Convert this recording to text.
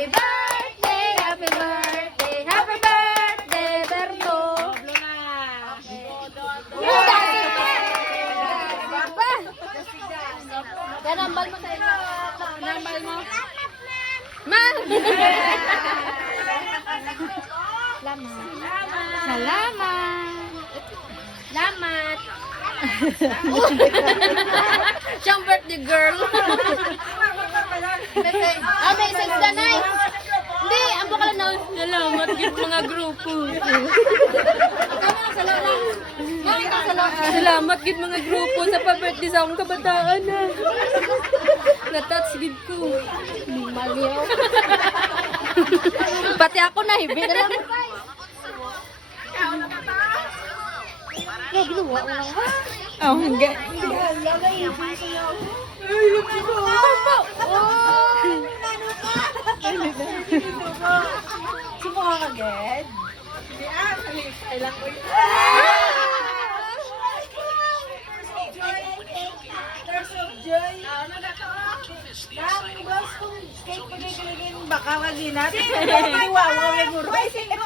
Happy birthday, happy birthday, happy birthday, Berto. Ganambal mo sa inyo. Ganambal mo. Ma! Salamat. Salamat. Siyang birthday girl. Message na na. Hindi, ang bakal na. Salamat gid mga grupo. Salamat gid mga grupo sa pa-birthday sa akong kabataan na. Natouch gid ko. Maliw. Pati ako nahibi na lang. Ginawa mo lang ba? Oh, hindi. Sumukha ka, Ged? Hindi kailang ko yun. Tears of joy. Boss, kung cake pa gagawin, baka maging natin. Iwawa, may muro.